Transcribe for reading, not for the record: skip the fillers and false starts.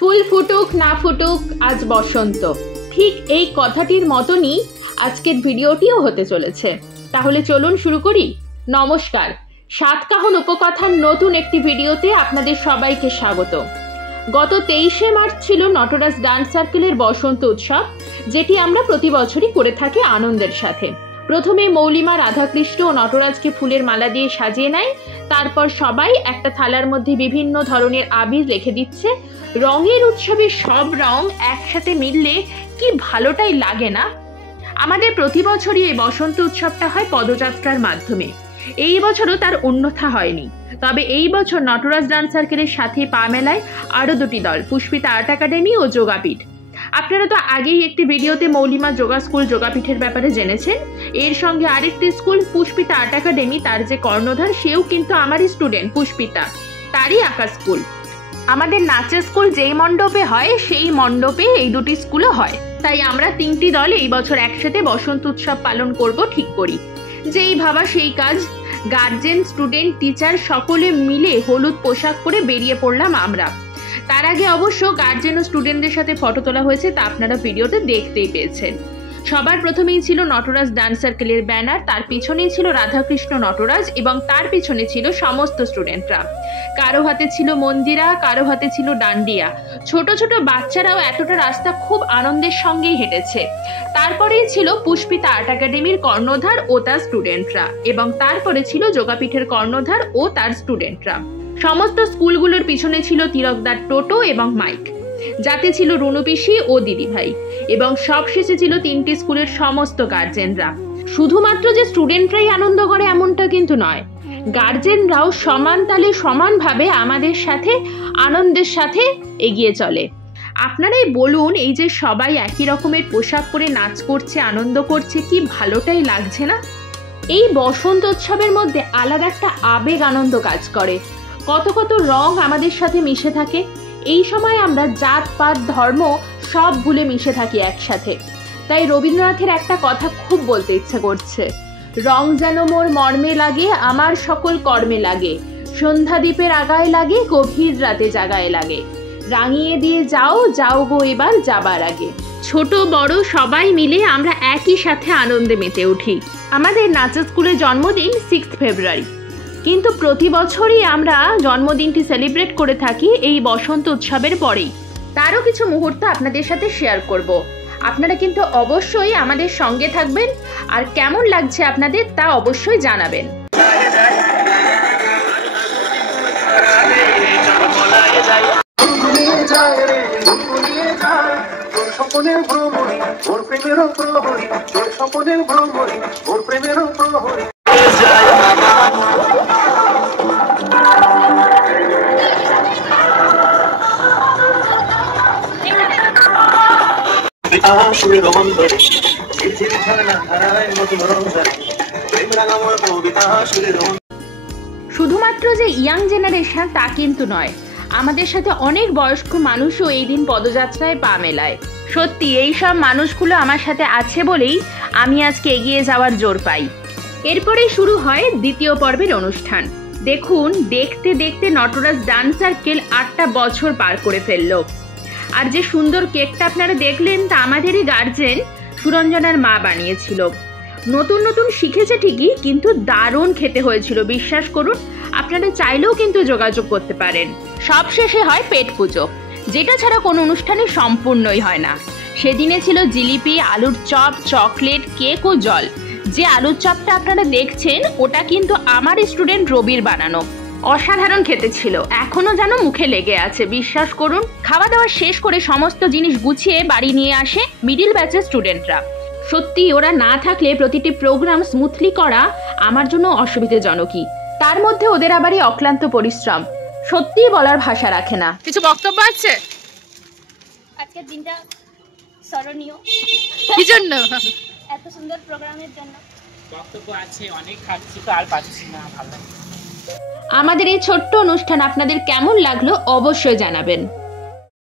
ফুল ফুটুক না ফুটুক আজ বসন্ত, ঠিক এই কথাটির মতনই আজকের ভিডিওটিও হতে চলেছে। তাহলে চলুন শুরু করি। নমস্কার, সাতকাহন উপকথার নতুন একটি ভিডিওতে আপনাদের সবাইকে স্বাগত। গত 23শে মার্চ ছিল নটরাজ ডান্স সার্কেলের বসন্ত উৎসব, যেটি আমরা প্রতি বছরই করে থাকি আনন্দের সাথে। প্রথমে মৌলিমা রাধাকৃষ্ণ ও নটরাজকে ফুলের মালা দিয়ে সাজিয়ে নেয়, তারপর সবাই একটা থালার মধ্যে বিভিন্ন ধরনের আবির রেখে দিচ্ছে। রঙের উৎসবে সব রং একসাথে মিললে কি ভালোটাই লাগে না। আমাদের প্রতি বছরই এই বসন্ত উৎসবটা হয় পদযাত্রার মাধ্যমে। এই বছরও তার অন্যথা হয়নি। তবে এই বছর নটরাজ ডান্স সার্কেলের সাথে পা মেলায় আরও দুটি দল, পুষ্পিতা আর্ট একাডেমি ও যোগাপীঠ। আপনারা তো আগেই একটি ভিডিওতে মৌলিমা যোগা স্কুল যোগাপীঠের ব্যাপারে জেনেছেন। এর সঙ্গে আরেকটি স্কুল পুষ্পিতা আর্ট একাডেমি, তার যে কর্ণধার সেও কিন্তু আমারই স্টুডেন্ট পুষ্পিতা, তারই আঁকা স্কুল। আমাদের নাচের স্কুল যেই মণ্ডপে হয় সেই মণ্ডপে এই দুটি স্কুলও হয়। তাই আমরা তিনটি দল এই বছর একসাথে বসন্ত উৎসব পালন করব ঠিক করি। যেই ভাবা সেই কাজ। গার্জেন, স্টুডেন্ট, টিচার সকলে মিলে হলুদ পোশাক পরে বেরিয়ে পড়লাম আমরা। তার আগে অবশ্য গার্জেন ও স্টুডেন্টদের সাথে ফটো তোলা হয়েছে, তা আপনারা ভিডিওতে দেখতেই পেয়েছেন। সবার প্রথমেই ছিল নটরাজ ডান্স সার্কেলের ব্যানার, তার পিছনেই ছিল রাধাকৃষ্ণ নটরাজ এবং তার পিছনে ছিল সমস্ত স্টুডেন্টরা। কারো হাতে ছিল মন্দিরা, কারো হাতে ছিল ডান্ডিয়া। ছোট ছোট বাচ্চারাও এতটা রাস্তা খুব আনন্দের সঙ্গেই হেঁটেছে। তারপরেই ছিল পুষ্পিতা আর্ট একাডেমির কর্ণধার ও তার স্টুডেন্টরা, এবং তারপরে ছিল যোগাপীঠের কর্ণধার ও তার স্টুডেন্টরা। সমস্ত স্কুলগুলোর পিছনে ছিল তিলকদার টোটো এবং মাইক, যাতে ছিল রুনু পিসি ও দিদিভাই, এবং সবশেষে ছিল তিনটি স্কুলের সমস্ত গার্জেনরা। শুধুমাত্র যে স্টুডেন্টরাই আনন্দ করে এমনটা কিন্তু নয়, গার্জেনরাও সমান তালে সমানভাবে আমাদের সাথে আনন্দের সাথে এগিয়ে চলে। আপনারাই বলুন, এই যে সবাই একই রকমের পোশাক পরে নাচ করছে, আনন্দ করছে, কি ভালোটাই লাগছে না? এই বসন্ত উৎসবের মধ্যে আলাদা একটা আবেগ আনন্দ কাজ করে। কত কত রং আমাদের সাথে মিশে থাকে। এই সময় আমরা জাত পাত ধর্ম সব ভুলে মিশে থাকি একসাথে। তাই রবীন্দ্রনাথের একটা কথা খুব বলতে ইচ্ছা করছে, রং যেন মোর মর্মে লাগে, আমার সকল কর্মে লাগে, সন্ধ্যা দ্বীপের আগায় লাগে, গভীর রাতে জাগায় লাগে, রাঙিয়ে দিয়ে যাও যাও গো এবার যাবার আগে। ছোট বড় সবাই মিলে আমরা একই সাথে আনন্দে মেতে উঠি। আমাদের নাচের স্কুলের জন্মদিন 6 ফেব্রুয়ারি, কিন্তু প্রতি বছরই আমরা জন্মদিনটি সেলিব্রেট করে থাকি এই বসন্ত উৎসবের পরেই। তারও কিছু মুহূর্ত আপনাদের সাথে শেয়ার করব। আপনারা কিন্তু অবশ্যই আমাদের সঙ্গে থাকবেন, আর কেমন লাগছে আপনাদের তা অবশ্যই জানাবেন। শুধুমাত্র যে ইয়াং জেনারেশন তা কিন্তু নয়, আমাদের সাথে অনেক বয়স্ক মানুষও এই দিন পদযাত্রায় পা মেলায়। সত্যি এই সব মানুষগুলো আমার সাথে আছে বলেই আমি আজকে এগিয়ে যাওয়ার জোর পাই। এরপরে শুরু হয় দ্বিতীয় পর্বের অনুষ্ঠান। দেখুন, দেখতে দেখতে নটরাজ ডান্স সার্কেল 8টা বছর পার করে ফেললো। আর যে সুন্দর কেকটা আপনারা দেখলেন তা আমাদেরই গার্জেন সুরঞ্জনার মা বানিয়েছিল। নতুন নতুন শিখেছে ঠিকই, কিন্তু দারুণ খেতে হয়েছিল, বিশ্বাস করুন। আপনারা চাইলেও কিন্তু যোগাযোগ করতে পারেন। সবশেষে হয় পেট পুজো, যেটা ছাড়া কোনো অনুষ্ঠানে সম্পূর্ণই হয় না। সেদিনে ছিল জিলিপি, আলুর চপ, চকলেট, কেক ও জল। যে আলুর চপটা আপনারা দেখছেন ওটা কিন্তু আমার স্টুডেন্ট রবির বানানো। অসাধারণ খেতে ছিল, এখনো যেন মুখে লেগে আছে, বিশ্বাস করুন। খাওয়া দাওয়া শেষ করে সমস্ত জিনিস গুছিয়ে বাড়ি নিয়ে আসে মিডিল ব্যাচের স্টুডেন্টরা। সত্যি ওরা না থাকলে প্রতিটি প্রোগ্রাম স্মুথলি করা আমার জন্য অসুবিধাজনকই। তার মধ্যে ওদের আবারই অক্লান্ত পরিশ্রম সত্যি বলার ভাষা রাখে না। কিছু বক্তব্য আছে? আজকের দিনটা স্মরণীয়। কি জন্য? এত সুন্দর প্রোগ্রামের জন্য। বক্তব্য আছে অনেক, খাচ্ছি তো আর পাচ্ছি না, ভালো লাগে। আমাদের এই ছোট্ট অনুষ্ঠান আপনাদের কেমন লাগলো অবশ্যই জানাবেন।